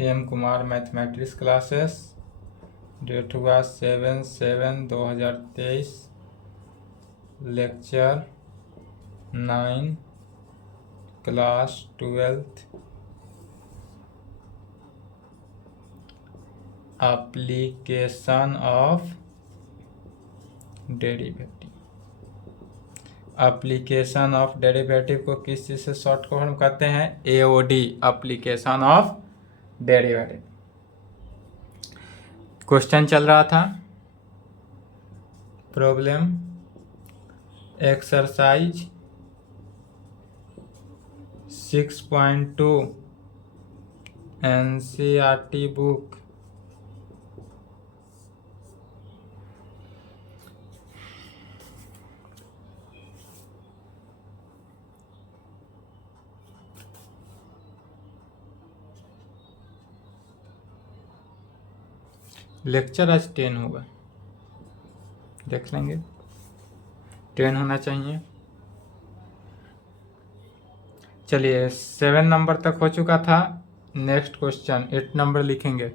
M Kumar mathematics classes, date हुआ 7/7/2023, lecture 9, class 12th, application of derivative. Application of derivative को किस चीज़ से शॉर्ट फॉर्म कहते हैं? AOD, application of derivative. Question चल रहा था, problem exercise 6.2 NCERT book, lecture आज 10 होगा, देख लेंगे, 10 होना चाहिए। चलिए 7 नंबर तक हो चुका था। नेक्स्ट क्वेश्चन 8 नंबर लिखेंगे।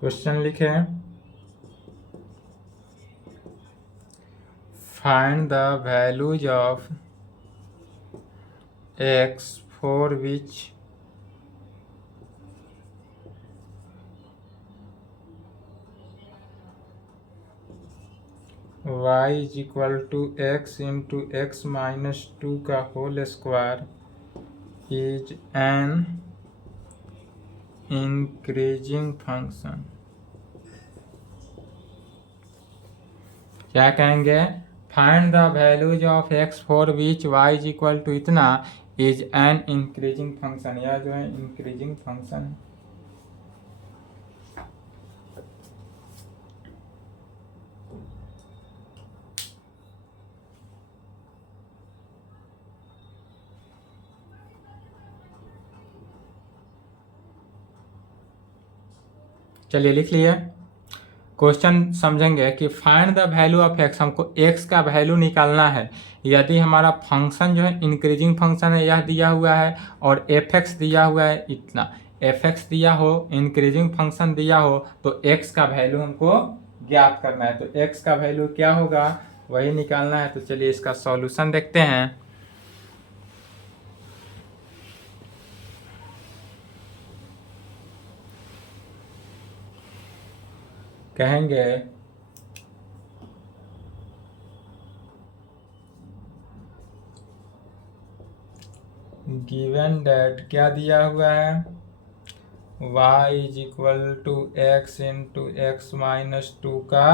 क्वेश्चन लिखे, find the values of x for which y is equal to x into x minus 2 का whole square is an increasing function. क्या कहेंगे? Find the values of x for which y is equal to इतना is an increasing function. यह जो है increasing function है। चलिए लिख लिए। क्वेश्चन समझेंगे कि find the value of x, हमको x का वैल्यू निकालना है। यदि हमारा फंक्शन जो है इंक्रीजिंग फंक्शन है, यह दिया हुआ है, और fx दिया हुआ है इतना, fx दिया हो, इंक्रीजिंग फंक्शन दिया हो, तो x का वैल्यू हमको ज्ञात करना है। तो x का वैल्यू क्या होगा वही निकालना है। तो चलिए इसका सॉल्यूशन देखते हैं। कहेंगे गिवन दैट क्या दिया हुआ है, y is equal to x into x minus 2 का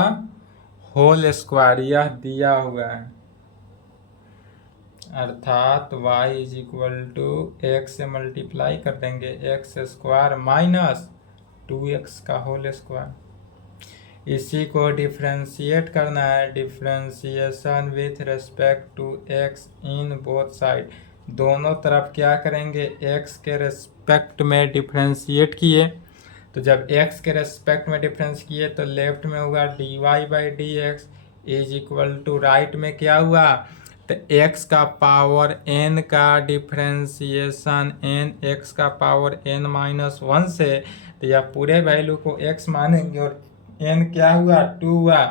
होल स्क्वायर, यह दिया हुआ है। अर्थात y is equal to x से मल्टीप्लाई कर देंगे, एक्स स्क्वायर माइनस 2x का होल स्क्वायर। इसी को डिफ्रेंशिएट करना है, differentiation with respect to x in both side. दोनों तरफ क्या करेंगे, x के रेस्पेक्ट में डिफ्रेंशिएट किए। तो जब x के रेस्पेक्ट में डिफरेंस किए तो लेफ्ट में हुआ dy/dx is equal to, right में क्या हुआ, तो x का पावर n का डिफ्रेंशिएशन n x का पावर n-1 से, तो यह पूरे वैल्यू को x मानेंगे और n क्या हुआ 2 हुआ,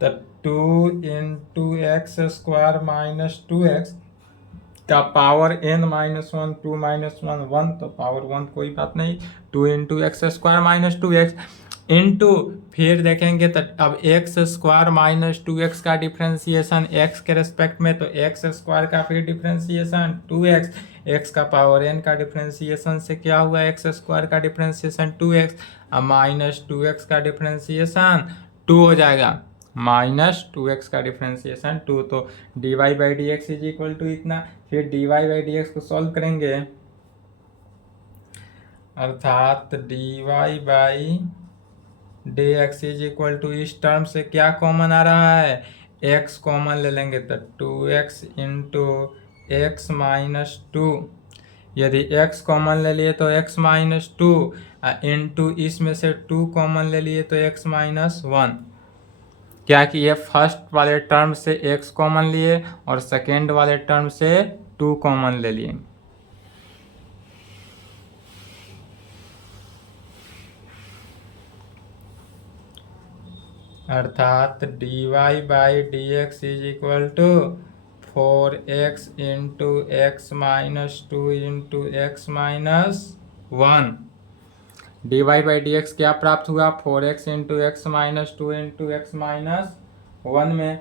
तो 2 into x square minus 2x का पावर n-1, 2 -1 1, तो पावर 1 कोई बात नहीं, 2 into x square minus 2x into, फिर देखेंगे तो अब एक्स स्क्वायर माइनस 2x का डिफ्रेंशिएशन x के रेस्पेक्ट में, तो एक्स स्क्वायर का फिर डिफ्रेंशिएशन 2x, x का पावर n का डिफ्रेंशिएशन से क्या हुआ, एक्स स्क्वायर का डिफ्रेंशिएशन 2x, अब माइनस 2x का डिफ्रेंशिएशन 2 हो जाएगा, माइनस 2x का डिफ्रेंशिएशन 2, तो dy/dx इज इक्वल टू इतना। फिर dy/dx को सॉल्व करेंगे, अर्थात dy/dx इज इक्वल टू, इस टर्म से क्या कॉमन आ रहा है, x कॉमन ले लेंगे तो 2x इंटू एक्स माइनस 2, यदि x कॉमन ले लिए तो x माइनस 2 इंटू इसमें से 2 कॉमन ले लिए तो x माइनस 1। क्या कि ये फर्स्ट वाले टर्म से x कॉमन लिए और सेकेंड वाले टर्म से 2 कॉमन ले लिए, अर्थात dy by D x is equal to 4x into x minus 2 into x minus 1। dy by D x क्या प्राप्त हुआ, 4x into x minus 2 into x minus 1 में।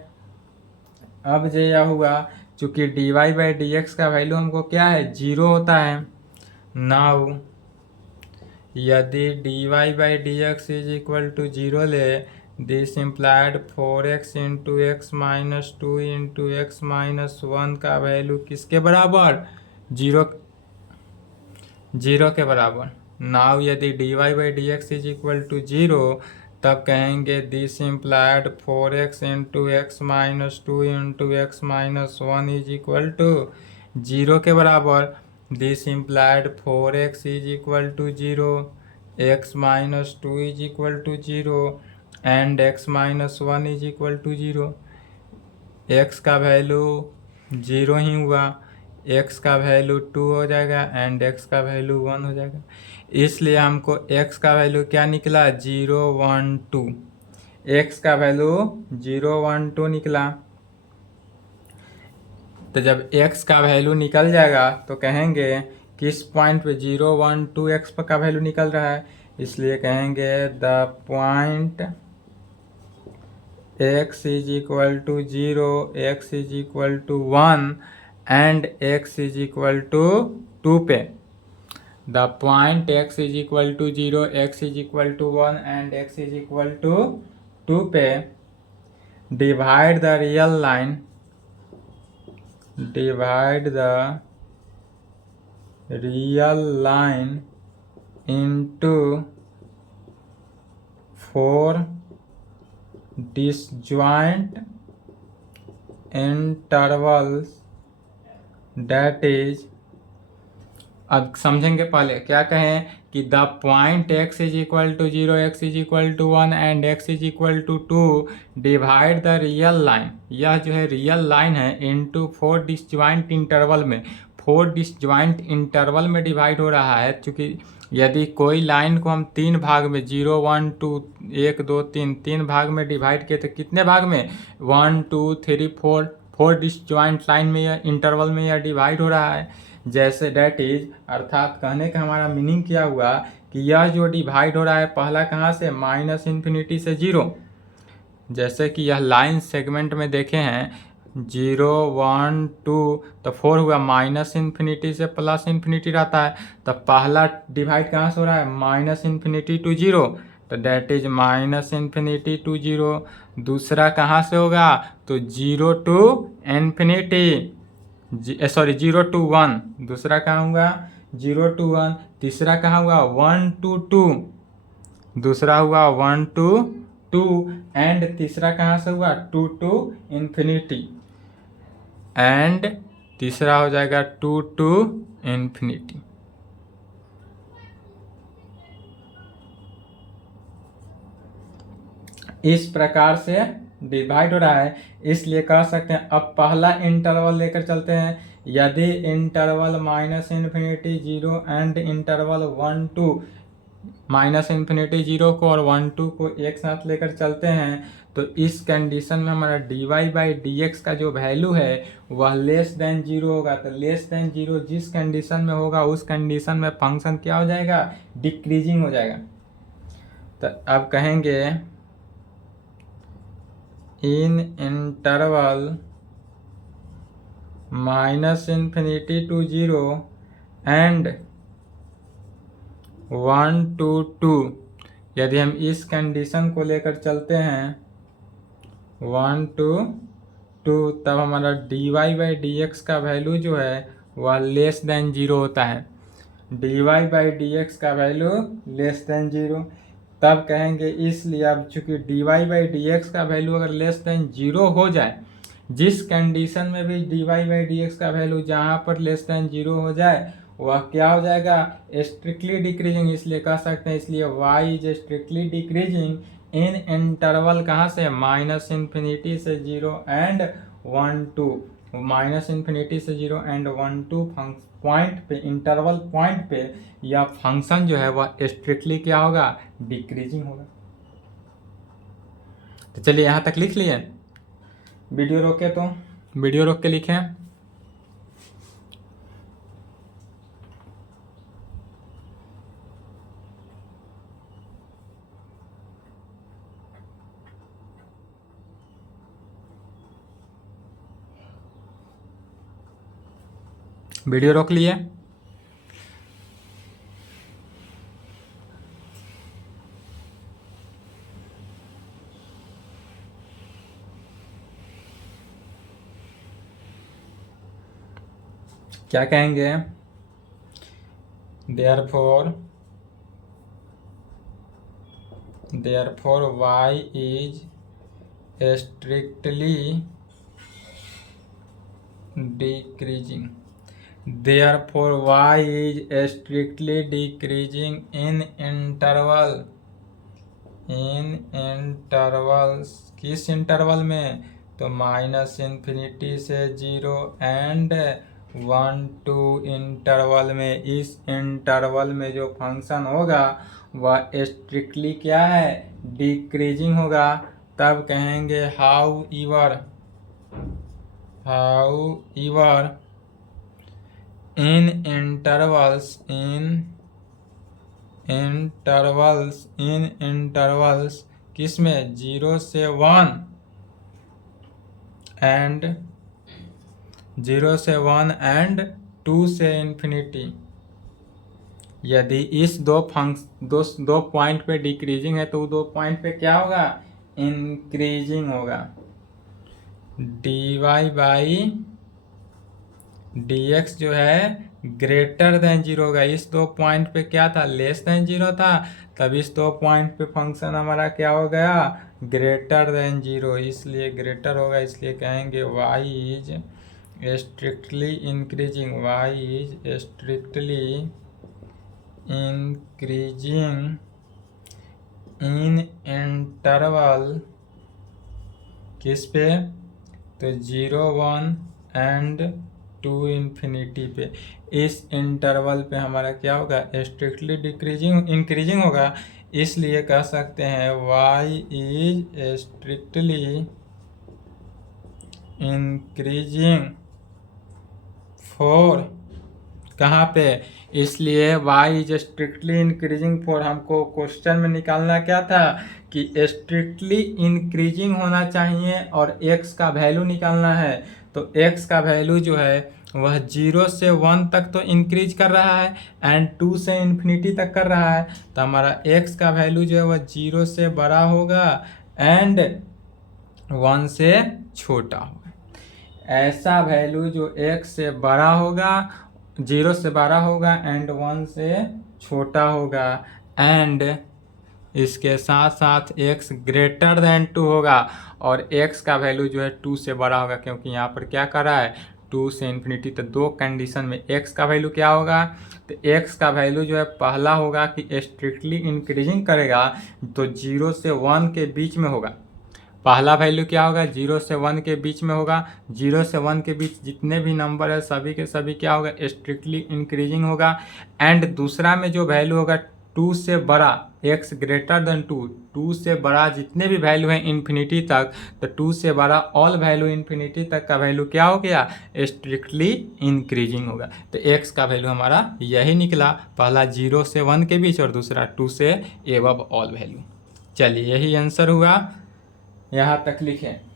अब जो यह हुआ, चूंकि dy बाई डी एक्स का वैल्यू हमको क्या है, 0 होता है। नाउ यदि dy by D x is equal to 0 ले, this implied 4x into x minus 2 into x minus 1 का वैल्यू किसके बराबर, 0 के बराबर। नाउ यदि dy by D x is equal to 0, तब कहेंगे this implied 4x into x minus 2 into x minus 1 is equal to 0 के बराबर। This implied 4x is equal to 0, x minus 2 is equal to 0 and x minus 1 is equal to 0। X का value 0 ही हुआ, x का value 2 हो जाएगा and x का value 1 हो जाएगा। इसलिए हमको एक्स का वैल्यू क्या निकला, 0 1 2। एक्स का वैल्यू 0 1 2 निकला। तो जब एक्स का वैल्यू निकल जाएगा तो कहेंगे किस पॉइंट पे 0 1 2 एक्स का वैल्यू निकल रहा है, इसलिए कहेंगे the point x is equal to 0, x is equal to 1 and x is equal to 2 पे। The point x is equal to 0, x is equal to 1 and x is equal to 2 पे divide the real line, divide the real line into 4 disjoint intervals, that is। अब समझेंगे, पहले क्या कहें कि the point x is equal to 0, x is equal to 1 and x is equal to 2 divide the real line, यह जो है real line है, इनटू 4 डिसजॉइंट इंटरवल में, 4 डिसजॉइंट इंटरवल में डिवाइड हो रहा है। चूँकि यदि कोई लाइन को हम 3 भाग में 0 1 2 1 2 3 भाग में डिवाइड किए तो कितने भाग में, 1 2 3 4 डिसजॉइंट लाइन में यह इंटरवल में यह डिवाइड हो रहा है। जैसे डेट इज, अर्थात कहने का हमारा मीनिंग क्या हुआ कि यह जो डिवाइड हो रहा है पहला कहाँ से, माइनस इन्फिनिटी से 0। जैसे कि यह लाइन सेगमेंट में देखे हैं 0 1 2 तो 4 हुआ, माइनस इन्फिनिटी से प्लस इन्फिनिटी रहता है, तो पहला डिवाइड कहाँ से हो रहा है, माइनस इन्फिनिटी टू 0, तो that is minus infinity to 0। दूसरा कहाँ से होगा, तो 0 टू इन्फिनिटी, सॉरी 0 टू 1, दूसरा कहाँ हुआ 0 टू 1। तीसरा कहाँ हुआ 1 टू 2, दूसरा हुआ 1 टू 2 एंड तीसरा कहाँ से हुआ 2 टू इन्फिनिटी, एंड तीसरा हो जाएगा 2 टू इन्फिनिटी। इस प्रकार से डिवाइड हो रहा है, इसलिए कह सकते हैं। अब पहला इंटरवल लेकर चलते हैं। यदि interval minus infinity 0 and interval 1 2, minus infinity 0 को और 1 2 को एक साथ लेकर चलते हैं, तो इस कंडीशन में हमारा dy बाई डी एक्स का जो वैल्यू है वह लेस देन 0 होगा। तो लेस देन 0 जिस कंडीशन में होगा उस कंडीशन में फंक्शन क्या हो जाएगा, डिक्रीजिंग हो जाएगा। तो अब कहेंगे in interval minus infinity to 0 and 1 to 2, यदि हम इस कंडीशन को लेकर चलते हैं 1 टू 2, तब हमारा dy बाई डी एक्स का वैल्यू जो है वह लेस देन 0 होता है। dy बाई डी एक्स का वैल्यू लेस देन 0, तब कहेंगे इसलिए अब चूंकि dy बाई डी एक्स का वैल्यू अगर लेस देन 0 हो जाए, जिस कंडीशन में भी dy बाई डी एक्स का वैल्यू जहाँ पर लेस देन 0 हो जाए वह क्या हो जाएगा, स्ट्रिक्टली डिक्रीजिंग। इसलिए कह सकते हैं, इसलिए y is strictly decreasing in interval कहाँ से, माइनस इन्फिनिटी से 0 एंड 1 2। माइनस इन्फिनिटी से 0 एंड 1 टू पॉइंट पे, इंटरवल पॉइंट पे यह फंक्शन जो है वह स्ट्रिक्टली क्या होगा, डिक्रीजिंग होगा। तो चलिए यहाँ तक लिख लिए। वीडियो रोके तो वीडियो रोक के लिखें। वीडियो रोक लिए। क्या कहेंगे, therefore y is strictly decreasing. Therefore y is strictly decreasing in intervals, किस इंटरवल में, तो माइनस इन्फिनिटी से 0 एंड 1 टू इंटरवल में। इस इंटरवल में जो फंक्शन होगा वह स्ट्रिक्टली क्या है, डिक्रीजिंग होगा। तब कहेंगे हाउ इवर in intervals किसमें, 0 से 1 एंड 2 से इन्फिनिटी। यदि इस दो पॉइंट पे डिक्रीजिंग है तो दो पॉइंट पे क्या होगा, इंक्रीजिंग होगा। dy बाई dx जो है ग्रेटर देन 0 होगा। इस दो पॉइंट पे क्या था, लेस देन 0 था, तब इस दो पॉइंट पे फंक्शन हमारा क्या हो गया, ग्रेटर देन 0, इसलिए ग्रेटर होगा। इसलिए कहेंगे y is strictly increasing, in interval किस पे, तो 0 1 एंड 2 इन्फिनिटी पे। इस इंटरवल पे हमारा क्या होगा, स्ट्रिक्टली इंक्रीजिंग होगा। इसलिए कह सकते हैं y is strictly increasing for, कहाँ पे, इसलिए y is strictly increasing for, हमको क्वेश्चन में निकालना क्या था कि स्ट्रिक्टली इंक्रीजिंग होना चाहिए और x का वैल्यू निकालना है। तो x का वैल्यू जो है वह 0 से 1 तक तो इंक्रीज कर रहा है एंड 2 से इन्फिनिटी तक कर रहा है। तो हमारा x का वैल्यू जो है वह 0 से बड़ा होगा एंड 1 से छोटा होगा। ऐसा वैल्यू जो x से बड़ा होगा, 0 से बड़ा होगा एंड 1 से छोटा होगा, एंड इसके साथ साथ x ग्रेटर देन 2 होगा और x का वैल्यू जो है 2 से बड़ा होगा, क्योंकि यहाँ पर क्या कर रहा है, 2 से इन्फिनिटी। तो दो कंडीशन में x का वैल्यू क्या होगा, तो x का वैल्यू जो है पहला होगा कि स्ट्रिक्टली इंक्रीजिंग करेगा तो 0 से 1 के बीच में होगा। पहला वैल्यू क्या होगा, 0 से 1 के बीच में होगा। 0 से 1 के बीच जितने भी नंबर है सभी के सभी क्या होगा, स्ट्रिक्टली इंक्रीजिंग होगा। एंड दूसरा में जो वैल्यू होगा 2 से बड़ा, x ग्रेटर देन 2, 2 से बड़ा जितने भी वैल्यू है इन्फिनिटी तक, तो 2 से बड़ा ऑल वैल्यू इन्फिनिटी तक का वैल्यू क्या हो गया, स्ट्रिक्टली इंक्रीजिंग होगा। तो x का वैल्यू हमारा यही निकला, पहला 0 से 1 के बीच और दूसरा 2 से एबव ऑल वैल्यू। चलिए यही आंसर हुआ, यहाँ तक लिखें।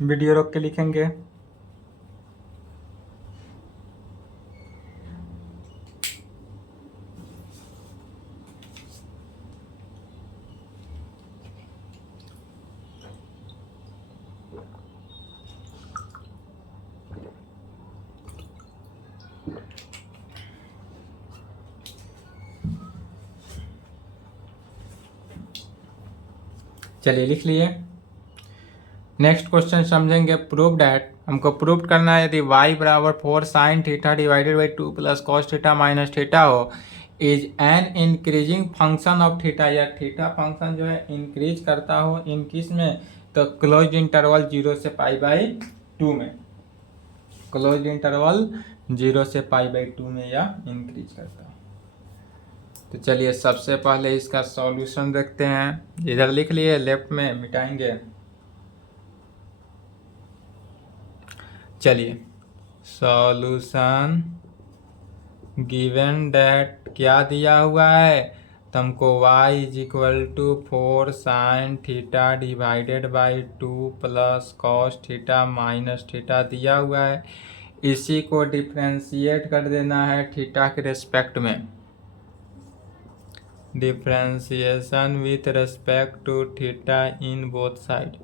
वीडियो रोक के लिखेंगे। चलिए लिख लिए। नेक्स्ट क्वेश्चन समझेंगे। प्रूव डैट, हमको प्रूव करना है यदि y बराबर 4 sine theta divided by 2 plus cos theta minus theta हो is an increasing function of theta, या थीटा फंक्शन जो है इंक्रीज करता हो इन किस में, तो क्लोज इंटरवल 0 से π/2 में, क्लोज इंटरवल 0 से π/2 में या इंक्रीज करता हो। तो चलिए सबसे पहले इसका सॉल्यूशन देखते हैं। इधर लिख लिए, लेफ्ट में मिटाएंगे। चलिए सॉल्यूशन गिवन डैट क्या दिया हुआ है, तो हमको y is equal to 4 sine theta divided by 2 plus cos theta minus theta दिया हुआ है। इसी को डिफ्रेंशिएट कर देना है थीटा के रेस्पेक्ट में, differentiation with respect to theta in both side.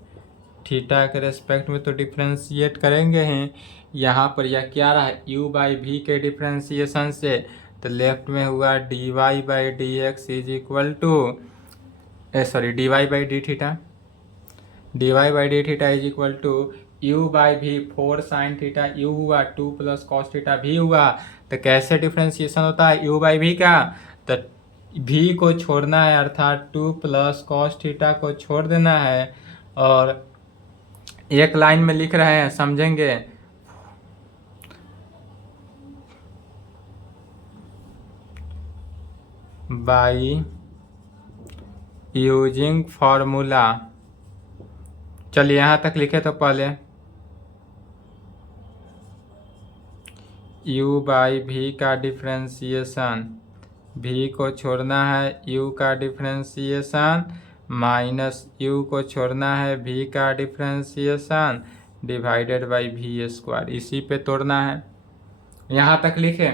Theta के रेस्पेक्ट में तो डिफ्रेंशिएट करेंगे हैं। यहाँ पर यह क्या रहा, u बाई वी के डिफ्रेंशिएशन से, तो लेफ्ट में हुआ dy by D x is equal to dy by d theta, dy by d theta is equal to u by v 4 sine theta, u हुआ 2 प्लस कॉस थीटा v हुआ। तो कैसे differentiation होता है u बाई वी का, तो v को छोड़ना है अर्थात 2 प्लस कॉस थीटा को छोड़ देना है, और एक लाइन में लिख रहे हैं, समझेंगे। बाई यूजिंग फॉर्मूला, चलिए यहाँ तक लिखे तो पहले u बाई वी का डिफ्रेंशिएशन, v को छोड़ना है u का डिफ्रेंशिएशन, माइनस u को छोड़ना है v का differentiation divided by v square, इसी पे तोड़ना है। यहाँ तक लिखे।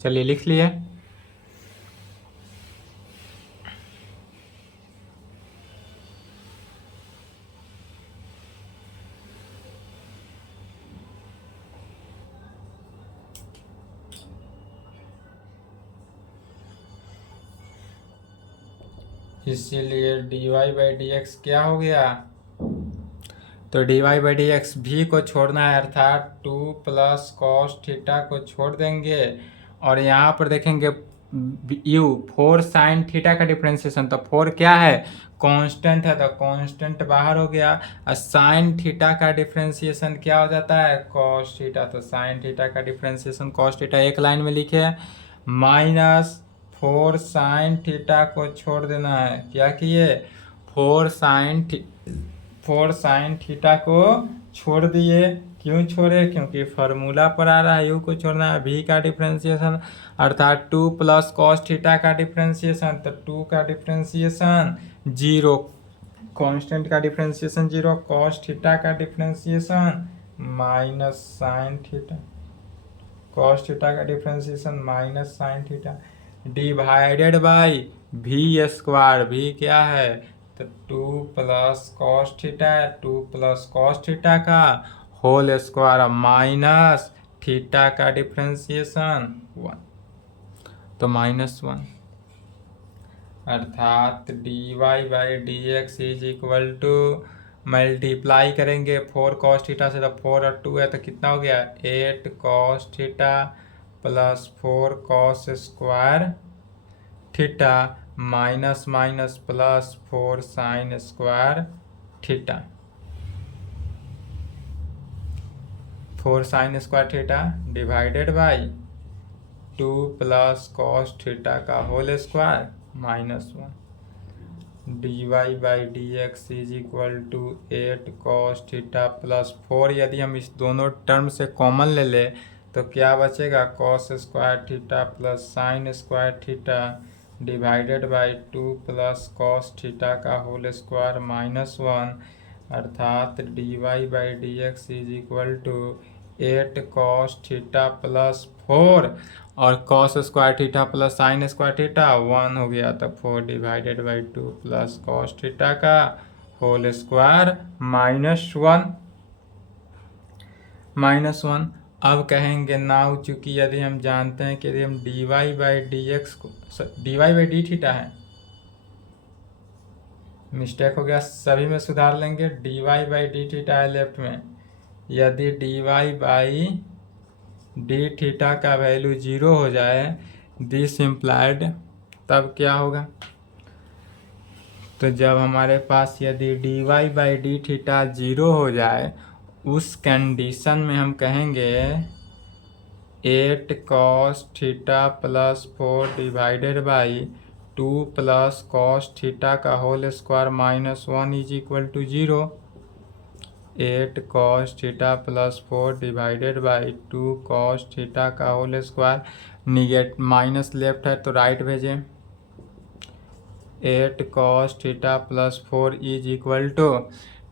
चलिए लिख लिए। इसीलिए dy बाई डी एक्स क्या हो गया, तो dy बाई डी एक्स भी को छोड़ना है अर्थात 2 प्लस कॉस थीटा को छोड़ देंगे, और यहाँ पर देखेंगे u 4 साइन थीटा का डिफ्रेंशिएशन, तो 4 क्या है, कांस्टेंट है, तो कांस्टेंट बाहर हो गया। और साइन थीटा का डिफ्रेंशिएशन क्या हो जाता है, कॉस थीटा, तो साइन थीटा का डिफ्रेंशिएशन कॉस थीटा, एक लाइन में लिखे, माइनस 4 साइन थीटा को छोड़ देना है। क्या किए, 4 साइन थीटा को छोड़ दिए। क्यों छोड़े, क्योंकि फार्मूला पर आ रहा है u को छोड़ना है, v का डिफ्रेंशिएशन अर्थात 2 प्लस कॉस थीटा का डिफ्रेंशिएशन, तो 2 का डिफ्रेंशिएशन 0, कांस्टेंट का डिफ्रेंशिएशन 0, कॉस थीटा का differentiation minus sine theta, cos theta का differentiation minus sine theta divided by v square, v क्या है, तो 2 plus cos theta, 2 plus cos theta का होल स्क्वायर माइनस थीटा का डिफ्रेंशिएशन 1, तो -1, अर्थात dy by D x is equal to multiply करेंगे 4 cos theta से, तो 4 और 2 है तो कितना हो गया 8 cos theta plus 4 cos square theta minus minus plus 4 sine square theta. 4 sine square theta divided by 2 plus cos theta का whole square minus 1 dy by D x is equal to 8 cos theta plus 4। यदि हम इस दोनों term से common ले ले तो क्या बचेगा cos square theta plus sine square theta divided by 2 plus cos theta का होल स्क्वायर माइनस 1, अर्थात dy by D x is equal to 8 cos theta plus 4 और cos square theta plus sine square theta 1 हो गया, तो 4 divided by 2 plus cos theta का whole square -1। अब कहेंगे now, चूंकि यदि हम जानते हैं कि यदि हम dy बाई डी एक्स को dy बाई डी थीटा है, मिस्टेक हो गया, सभी में सुधार लेंगे। dy बाई डी थीटा है लेफ्ट में, यदि dy बाई डी थीटा का वैल्यू 0 हो जाए दिस इम्प्लाइड, तब क्या होगा, तो जब हमारे पास यदि dy बाई डी थीटा 0 हो जाए उस कंडीशन में हम कहेंगे 8 cos theta plus 4 divided by 2 plus cos theta का whole square minus 1 is equal to 0। 8 cos theta plus 4 divided by 2 cos theta का whole square, negate minus left है तो राइट भेजें। 8 cos theta plus 4 is equal to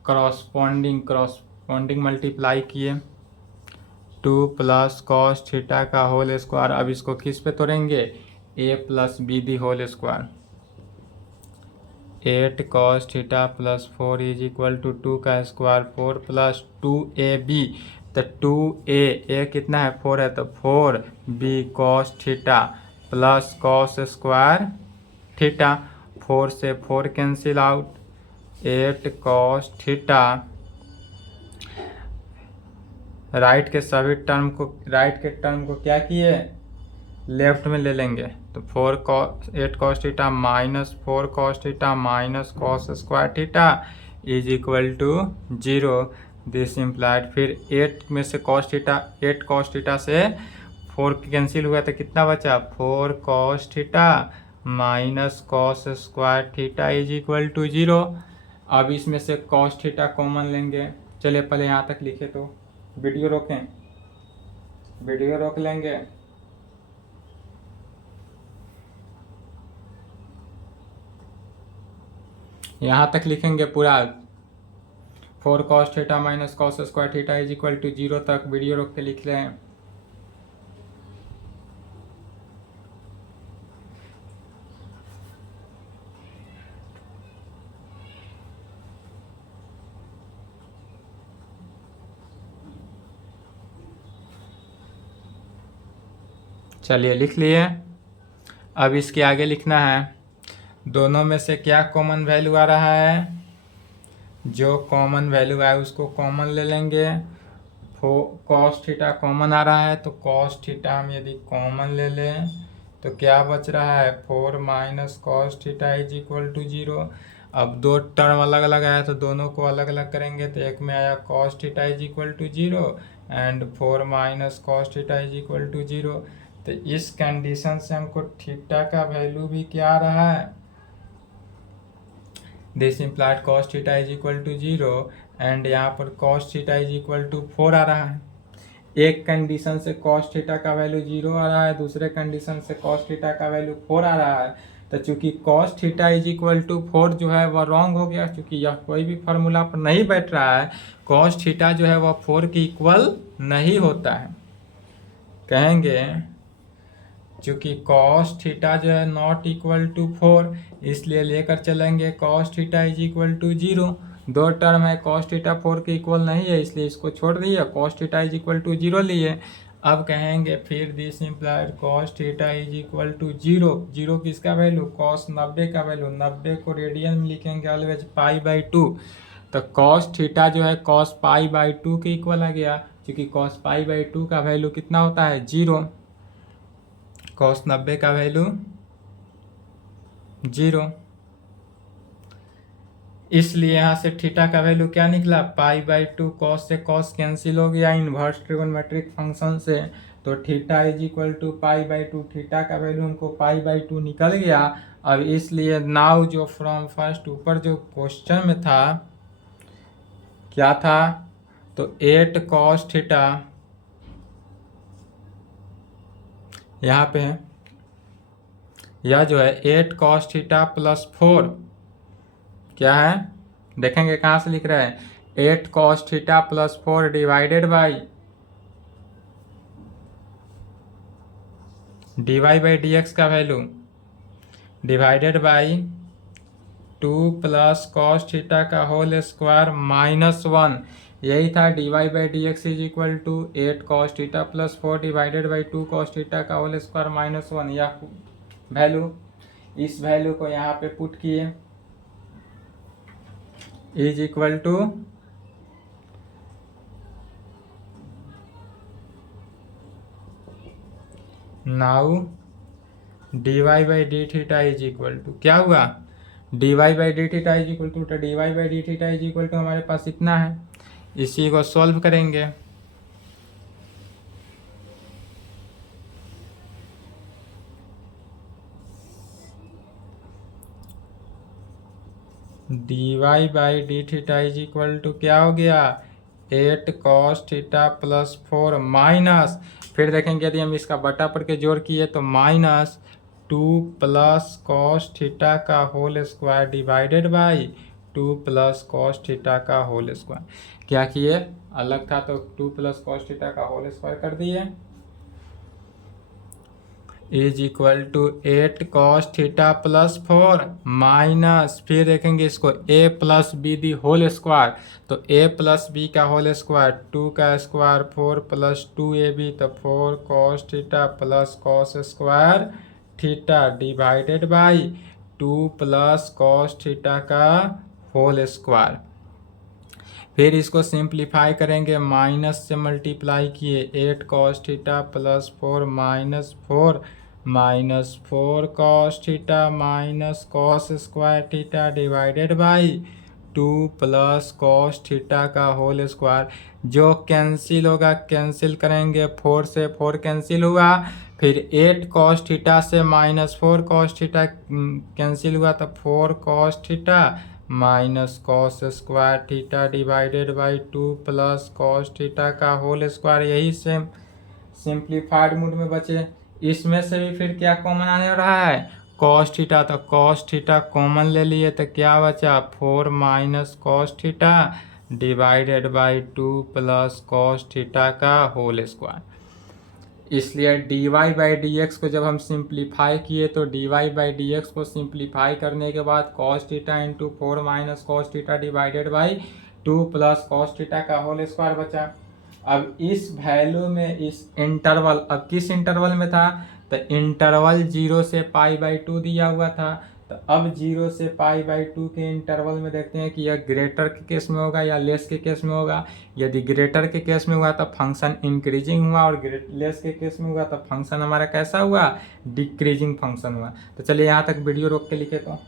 corresponding multiply किए 2 plus cos theta का whole square. अब इसको किस पे तोड़ेंगे a plus b the whole square. 8 cos theta plus 4 is equal to 2 का स्क्वायर 4 प्लस 2ab, तो 2a कितना है 4 है तो 4b cos theta plus cos square theta, 4 से 4 cancel out, 8 cos theta, right के टर्म को क्या किए लेफ्ट में ले लेंगे, तो 8 cos theta minus 4 cos theta minus cos square theta is equal to 0। This implied, फिर 8 में से8 कॉस थीटा से 4 कैंसिल हुआ तो कितना बचा 4 cos theta minus cos square theta is equal to 0। अब इसमें से कॉस थीटा कॉमन लेंगे। चलिए पहले यहाँ तक लिखे, तो वीडियो रोक लेंगे। यहाँ तक लिखेंगे पूरा 4 cos theta minus cos square theta is equal to 0 तक वीडियो रोक के लिख रहे हैं। चलिए लिख लिए। अब इसके आगे लिखना है दोनों में से क्या कॉमन वैल्यू आ रहा है, जो कॉमन वैल्यू आए उसको कॉमन ले लेंगे। कॉस थीटा कॉमन आ रहा है तो कॉस थीटा हम यदि कॉमन ले लें तो क्या बच रहा है 4 minus cos theta is equal to 0। अब दो टर्म अलग अलग आया तो दोनों को अलग अलग करेंगे, तो एक में आया cos theta is equal to 0 and 4 minus cos theta is equal to 0। तो इस कंडीशन से हमको थीटा का वैल्यू भी क्या आ रहा है, this implied cos theta is equal to 0 and यहाँ पर cos theta is equal to 4 आ रहा है। एक कंडीशन से कॉस थीटा का वैल्यू 0 आ रहा है, दूसरे कंडीशन से कॉस थीटा का वैल्यू 4 आ रहा है। तो चूंकि cos theta is equal to 4 जो है वह रॉन्ग हो गया, क्योंकि यह कोई भी फार्मूला पर नहीं बैठ रहा है। कॉस थीटा जो है वह 4 के इक्वल नहीं होता है। कहेंगे चूँकि कॉस थीटा जो है नॉट इक्वल टू 4, इसलिए लेकर चलेंगे cos theta is equal to 0। दो टर्म है, कॉस थीटा 4 के इक्वल नहीं है इसलिए इसको छोड़ दिए, cos theta is equal to 0 लिए। अब कहेंगे फिर this implied cos theta is equal to 0 किसका वैल्यू, कॉस 90 का वैल्यू। 90 को रेडियन में लिखेंगे ऑलवेज पाई बाई 2, तो कॉस थीटा जो है कॉस पाई बाई 2 के इक्वल आ गया, क्योंकि कॉस पाई बाई 2 का वैल्यू कितना होता है 0, कॉस 90 का वैल्यू 0, इसलिए यहाँ से थीटा का वैल्यू क्या निकला पाई बाई 2, कॉस से कॉस कैंसिल हो गया इन्वर्स ट्रिगोनोमेट्रिक फंक्शन से, तो theta is equal to pi by 2, theta का वैल्यू हमको पाई बाई 2 निकल गया। अब इसलिए नाउ जो फ्रॉम फर्स्ट ऊपर जो क्वेश्चन में था क्या था, तो 8 कॉस थीटा यहाँ पे है, यह जो है 8 कॉस थीटा प्लस 4 क्या है, देखेंगे कहाँ से लिख रहे हैं 8 cos theta plus 4 divided by dy by dx का value divided by 2 plus cos theta का होल स्क्वायर -1, यही था dy by dx is equal to 8 cos theta plus 4 divided by 2 cos theta का होल स्क्वायर -1, यह value, इस value को यहाँ पे पुट किए is equal to now dy by d theta is equal to क्या हुआ, dy by d theta is equal to, तो dy by d theta is equal to हमारे पास इतना है, इसी को सॉल्व करेंगे। dy by d theta is equal to क्या हो गया 8 कॉस थीटा प्लस 4 माइनस, फिर देखेंगे यदि हम इसका बटा पर के जोड़ किए तो -2 प्लस कॉस थीटा का whole square divided by 2 plus cos theta का होल स्क्वायर, क्या किए अलग था तो 2 प्लस कॉस थीटा का होल स्क्वायर कर दिए is equal to 8 cos theta plus 4 minus, फिर देखेंगे इसको a plus b the whole square, तो a प्लस बी का होल स्क्वायर 2 का स्क्वायर 4 प्लस 2ab, तो 4 cos theta plus cos square theta divided by 2 plus cos theta का whole square, फिर इसको सिंप्लीफाई करेंगे माइनस से मल्टीप्लाई किए 8 cos theta plus 4 -4 cos theta minus cos square theta divided by 2 plus cos theta का whole square, जो cancel होगा cancel करेंगे 4 से 4 कैंसिल हुआ, फिर 8 कॉस थीटा से -4 कॉस थीटा कैंसिल हुआ तो 4 cos theta minus cos square theta divided by 2 plus cos theta का होल स्क्वायर, यही सेम सिंप्लीफाइड मूड में बचे। इसमें से भी फिर क्या कॉमन आने रहा है कॉस थीटा, तो कॉस थीटा कॉमन ले लिए तो क्या बचा 4 minus cos theta divided by 2 plus cos theta का होल स्क्वायर, इसलिए dy बाई डी एक्स को जब हम सिंप्लीफाई किए तो dy बाई डी एक्स को सिंप्लीफाई करने के बाद cos theta into 4 minus cos theta divided by 2 plus cos theta का होल स्क्वायर बचा। अब इस वैल्यू में इस इंटरवल, अब किस इंटरवल में था तो इंटरवल 0 से पाई बाई 2 दिया हुआ था, तो अब 0 से पाई बाई 2 के इंटरवल में देखते हैं कि यह ग्रेटर के केस में होगा या लेस के केस में होगा। यदि ग्रेटर के केस में हुआ तो फंक्शन इंक्रीजिंग हुआ और लेस के केस में हुआ तो फंक्शन हमारा कैसा हुआ डिक्रीजिंग फंक्शन हुआ। तो चलिए यहाँ तक वीडियो रोक के लिखे तो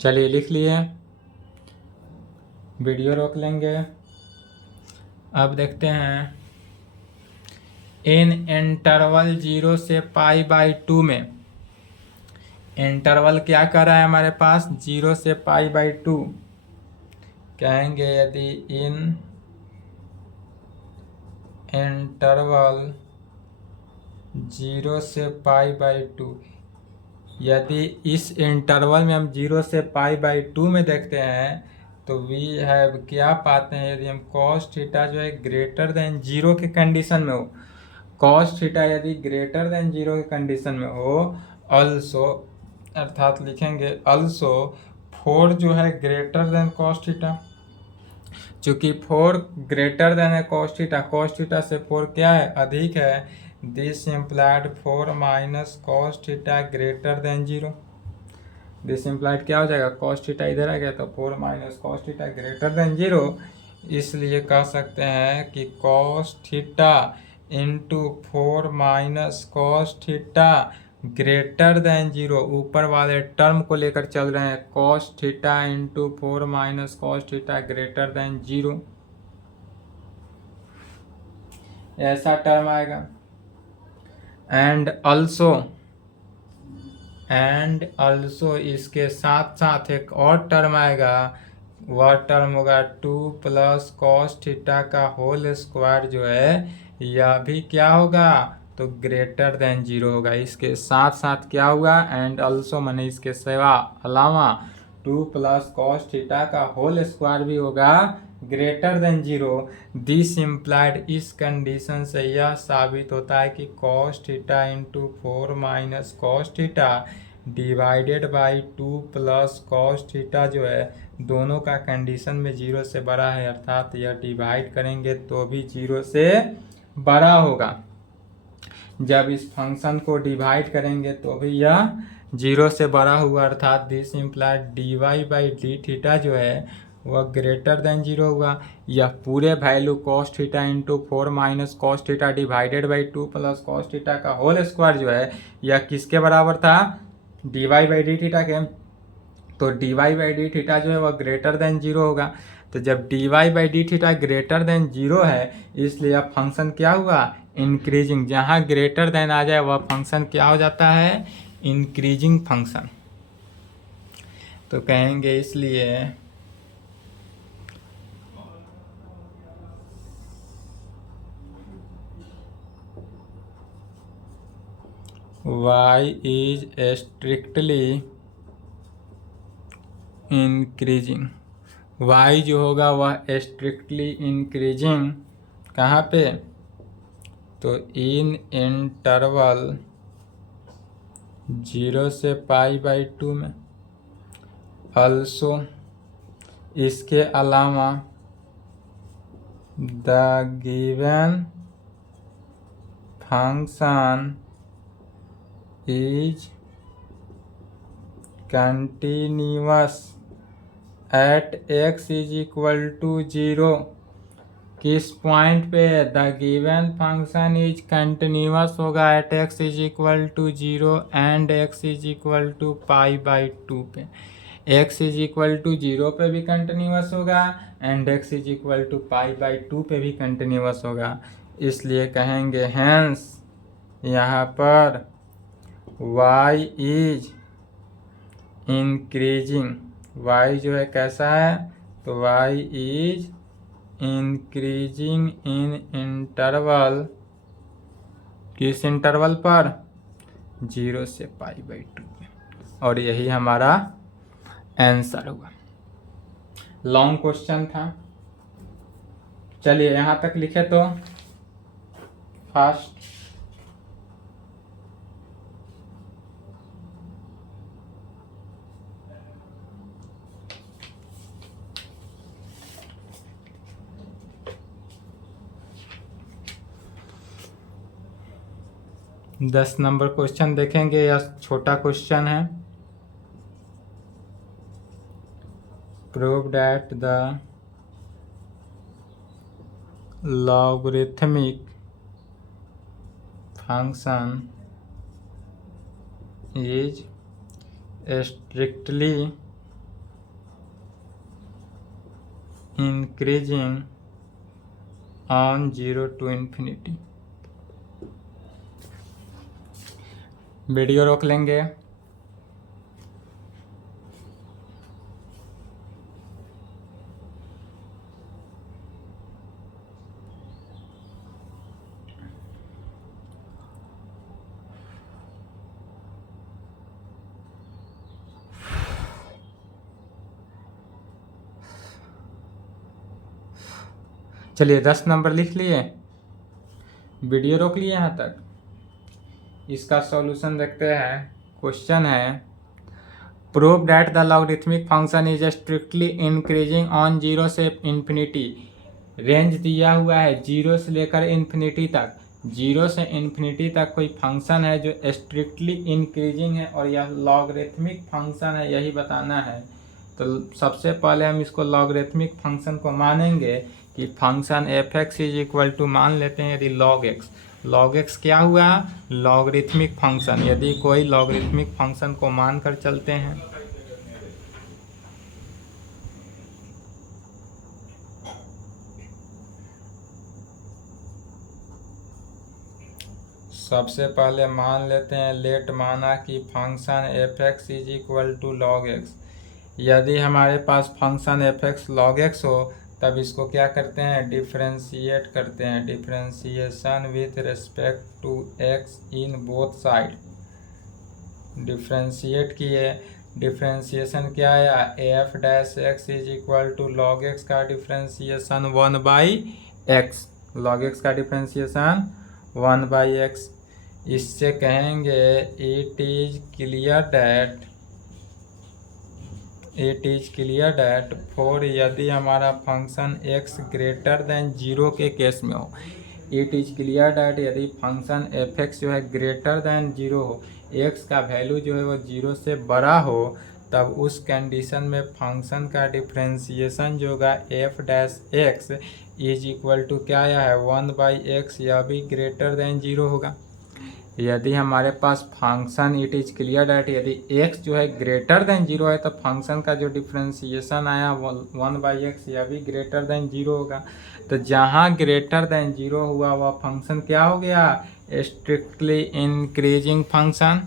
चलिए लिख लिए, वीडियो रोक लेंगे। अब देखते हैं इन इंटरवल 0 से पाई बाई 2 में, इंटरवल क्या कर रहा है हमारे पास 0 से पाई बाई 2, कहेंगे यदि इन इंटरवल 0 से पाई बाई 2, यदि इस इंटरवल में हम 0 से पाई बाई 2 में देखते हैं तो वी हैव क्या पाते हैं, यदि हम कॉस थीटा जो है ग्रेटर देन 0 के कंडीशन में हो, कॉस थीटा यदि ग्रेटर देन 0 की कंडीशन में हो, अल्सो अर्थात लिखेंगे अल्सो 4 जो है ग्रेटर देन कॉस थीटा। चूंकि 4 ग्रेटर देन है कॉस थीटा से 4 क्या है, अधिक है। This implied 4 minus cos theta greater than 0। This implied क्या हो जाएगा, कॉस थीटा इधर आ गया तो 4 minus cos theta greater than 0। इसलिए कह सकते हैं कि cos theta into 4 minus cos theta greater than 0, ऊपर वाले टर्म को लेकर चल रहे हैं, cos theta into 4 minus cos theta greater than 0, ऐसा टर्म आएगा। एंड अल्सो इसके साथ साथ एक और टर्म आएगा, वह टर्म होगा 2 प्लस कॉस थीटा का होल स्क्वायर जो है यह भी क्या होगा, तो ग्रेटर देन 0 होगा। इसके साथ साथ क्या हुआ, एंड अल्सो माने इसके सिवा अलावा 2 प्लस कॉस थीटा का होल स्क्वायर भी होगा ग्रेटर देन 0। दिस इम्प्लाइड इस कंडीशन से यह साबित होता है कि cos theta into 4 minus cos theta divided by 2 plus cos theta जो है दोनों का कंडीशन में 0 से बड़ा है, अर्थात यह डिवाइड करेंगे तो भी 0 से बड़ा होगा। जब इस फंक्शन को डिवाइड करेंगे तो भी यह 0 से बड़ा हुआ, अर्थात this implied d y by d theta जो है वह ग्रेटर देन 0 हुआ। यह पूरे value cos theta into 4 minus cos theta divided by 2 plus cos theta का होल स्क्वायर जो है यह किसके बराबर था, d y by d theta के। तो d y by d theta जो है वह ग्रेटर देन 0 होगा। तो जब d y by d theta greater than 0 है, इसलिए अब फंक्शन क्या हुआ, इंक्रीजिंग। जहाँ ग्रेटर देन आ जाए वह फंक्शन क्या हो जाता है, इंक्रीजिंग फंक्शन। तो कहेंगे इसलिए y is strictly increasing। y जो होगा वह स्ट्रिक्टली इंक्रीजिंग कहाँ पे, तो इन इंटरवल 0 से पाई बाई 2 में। अल्सो इसके अलावा the given function is continuous at x is equal to 0। किस पॉइंट पे, the given function is continuous होगा at x is equal to 0 and x is equal to pi by 2 पे। x is equal to 0 पे भी continuous होगा and x is equal to pi by 2 पे भी continuous होगा। इसलिए कहेंगे हेंस यहाँ पर y इज इंक्रीजिंग, y जो है कैसा है, तो y is increasing in interval, किस इंटरवल पर, 0 से पाई बाई 2 पे। और यही हमारा आंसर हुआ। लॉन्ग क्वेश्चन था, चलिए यहाँ तक लिखे तो फास्ट। दस नंबर क्वेश्चन देखेंगे, यह छोटा क्वेश्चन है। Prove that the logarithmic function is strictly increasing on 0 to infinity। Video रोक लेंगे। चलिए 10 नंबर लिख लिए। वीडियो रोक लिए यहाँ तक। इसका सॉल्यूशन देखते हैं। क्वेश्चन है prove that the logarithmic function is strictly increasing on 0 से इन्फिनिटी। रेंज दिया हुआ है 0 से लेकर इन्फिनिटी तक। 0 से इन्फिनिटी तक कोई फंक्शन है जो स्ट्रिक्टली इंक्रीजिंग है और यह लॉगरिथमिक फंक्शन है, यही बताना है। तो सबसे पहले हम इसको लॉगरिथमिक फंक्शन को मानेंगे कि function F x is equal to मान लेते हैं यदि लॉग एक्स। लॉग एक्स क्या हुआ? Logarithmic function. यदि कोई लॉगरिथमिक फंक्शन को मानकर चलते हैं सबसे पहले मान लेते हैं लेट माना कि function F x is equal to log X. यदि हमारे पास function F X log X हो तब इसको क्या करते हैं? डिफ्रेंशिएट करते हैं। Differentiation with respect to X in both side. Differentiate किए। डिफ्रेंशिएशन क्या आया? F dash x is equal to log X का डिफ्रेंशिएशन 1/x। लॉग एक्स का डिफ्रेंशिएशन 1/x। इससे कहेंगे it is clear that for यदि हमारा फंक्शन x ग्रेटर देन 0 के केस में हो। इट इज क्लियर दैट यदि फंक्शन एफ एक्स जो है ग्रेटर देन 0 हो, x का वैल्यू जो है वो 0 से बड़ा हो, तब उस कंडीशन में फंक्शन का डिफ्रेंशिएशन जो होगा f dash x is equal to क्या आया है? 1/x। यह भी ग्रेटर देन 0 होगा। यदि हमारे पास function it is clear that यदि x जो है ग्रेटर देन 0 है तो फंक्शन का जो डिफ्रेंशिएशन आया 1/x यह भी ग्रेटर देन 0 होगा। तो जहाँ ग्रेटर देन 0 हुआ वह फंक्शन क्या हो गया? Strictly increasing function.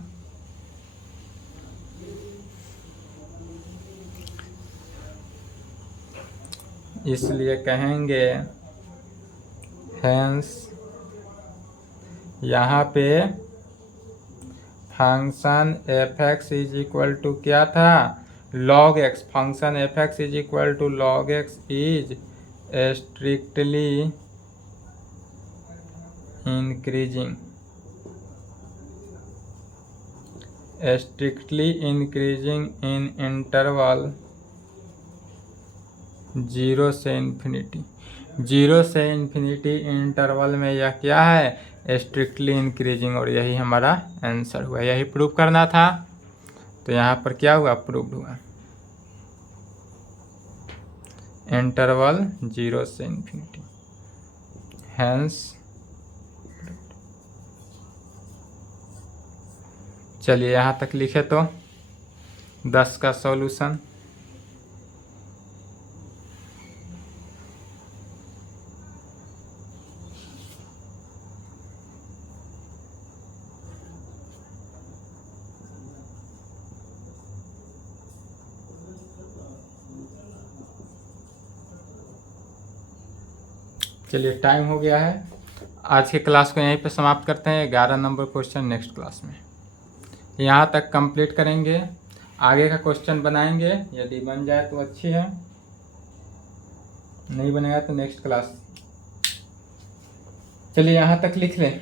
इसलिए कहेंगे हेंस यहाँ पे function F x is equal to क्या था? Log x. Function F x is equal to log x is strictly increasing in interval 0 से इन्फिनिटी। 0 से इन्फिनिटी इंटरवल में यह क्या है? Strictly increasing. और यही हमारा आंसर हुआ। यही प्रूव करना था। तो यहाँ पर क्या हुआ? प्रूव्ड हुआ। इंटरवल 0 से इन्फिनिटी हेंस। चलिए यहाँ तक लिखे तो 10 का सॉल्यूशन। चलिए टाइम हो गया है। आज के क्लास को यहीं पे समाप्त करते हैं। 11 नंबर क्वेश्चन नेक्स्ट क्लास में यहाँ तक कंप्लीट करेंगे। आगे का क्वेश्चन बनाएंगे। यदि बन जाए तो अच्छी है, नहीं बनेगा तो नेक्स्ट क्लास। चलिए यहाँ तक लिख लें।